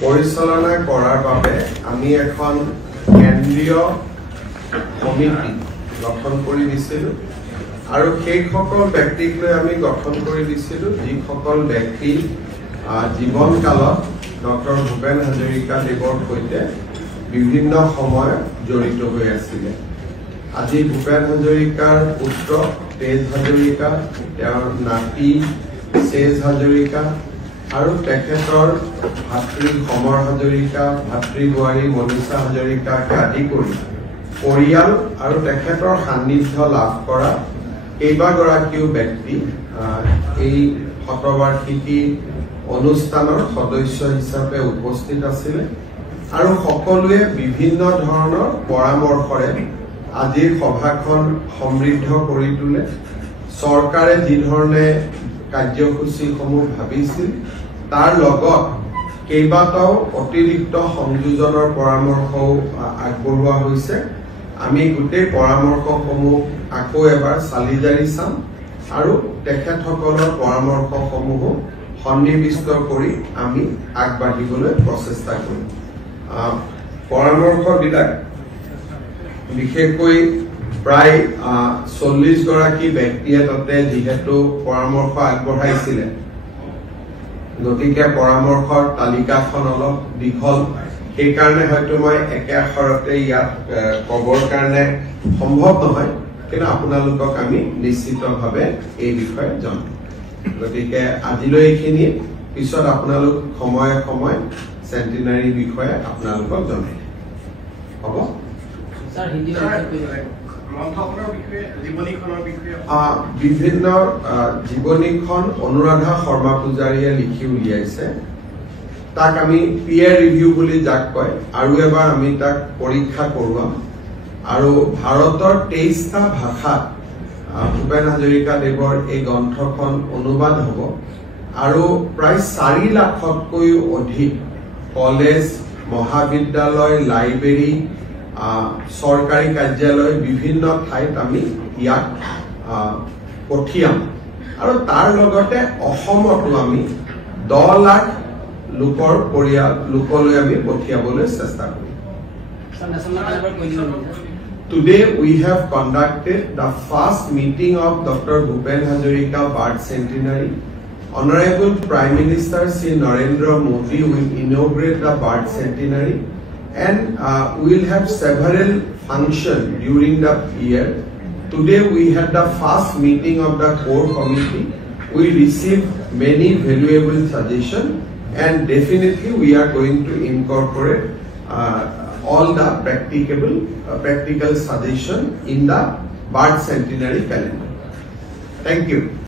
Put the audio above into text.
পৰিচালনা কৰাৰ বাবে আমি এখন কেন্দ্ৰীয় কমিটি গঠন কৰি দিছিলোঁ আৰু সেইসকল ব্যক্তিক লৈ আমি গঠন কৰি দিছিলোঁ যিসকল ব্যক্তি জীৱনকালত ডক্টৰ ভূপেন হাজৰিকা দেৱৰ সৈতে বিভিন্ন সময়ত জড়িত হৈ আছিলে। আজি ভূপেন হাজৰিকাৰ পুত্ৰ তেজ হাজৰিকা, তেওঁৰ নাতি চেজ হাজৰিকা আৰু তেখেতৰ ভাতৃ সমৰ হাজৰিকা, ভাতৃ বোৱাৰী মনীষা হাজৰিকাকে আদি কৰি পৰিয়াল আৰু তেখেতৰ সান্নিধ্য লাভ কৰা কেইবাগৰাকীও ব্যক্তি এই শতবাৰ্ষিকী অনুষ্ঠানৰ সদস্য হিচাপে উপস্থিত আছিলে আৰু সকলোৱে বিভিন্ন ধৰণৰ পৰামৰ্শৰে আজিৰ সভাখন সমৃদ্ধ কৰি তোলে। চৰকাৰে যি ধৰণে কাৰ্যসূচীসমূহ ভাবিছিল তাৰ লগত কেইবাটাও অতিৰিক্ত সংযোজনৰ পৰামৰ্শও আগবঢ়োৱা হৈছে। আমি গোটেই পৰামৰ্শসমূহ আকৌ এবাৰ চালি জাৰি চাম আৰু তেখেতসকলৰ পৰামৰ্শসমূহ সন্নিবিষ্ট কৰি আমি আগবাঢ়িবলৈ প্ৰচেষ্টা কৰিম। পৰামৰ্শবিলাক বিশেষকৈ প্ৰায় 40 গৰাকী ব্যক্তিয়ে তাতে যিহেতু পৰামৰ্শ আগবঢ়াইছিলে, গতিকে পৰামৰ্শৰ তালিকাখন অলপ দীঘল, সেইকাৰণে হয়তো মই একেষাৰতে ইয়াত ক'বৰ কাৰণে সম্ভৱ নহয়, কিন্তু আপোনালোকক আমি নিশ্চিতভাৱে এই বিষয়ে জনাম। গতিকে আজিলৈ এইখিনি, পিছত আপোনালোক সময়ে সময়ে চেণ্টিনাৰীৰ বিষয়ে আপোনালোকক জনাই হ'ব। বিভিন্ন জীৱনীখন অনুৰাধা শৰ্মা পূজাৰীয়ে লিখি উলিয়াইছে। তাক আমি পিয়াৰ ৰিভিউ বুলি যাক কয়, আৰু এবাৰ আমি তাক পৰীক্ষা কৰোৱাম আৰু ভাৰতৰ 23টা ভাষাত ভূপেন হাজৰিকা দেৱৰ এই গ্ৰন্থখন অনুবাদ হ'ব আৰু প্ৰায় 4 লাখতকৈও অধিক কলেজ, মহাবিদ্যালয়, লাইব্ৰেৰী, চৰকাৰী কাৰ্যালয় বিভিন্ন ঠাইত আমি ইয়াক পঠিয়াম আৰু তাৰ লগতে অসমতো আমি 10 লাখ লোকলৈ আমি পঠিয়াবলৈ চেষ্টা কৰিম। Today we have conducted the first meeting of Dr. Bhupen Hazarika Birth Centenary. Honorable Prime Minister Sri Narendra Modi will inaugurate the birth centenary, and we will have several functions during the year. Today we had the first meeting of the core committee. We received many valuable suggestions, and definitely we are going to incorporate all the practical suggestions in the birth centenary calendar. Thank you.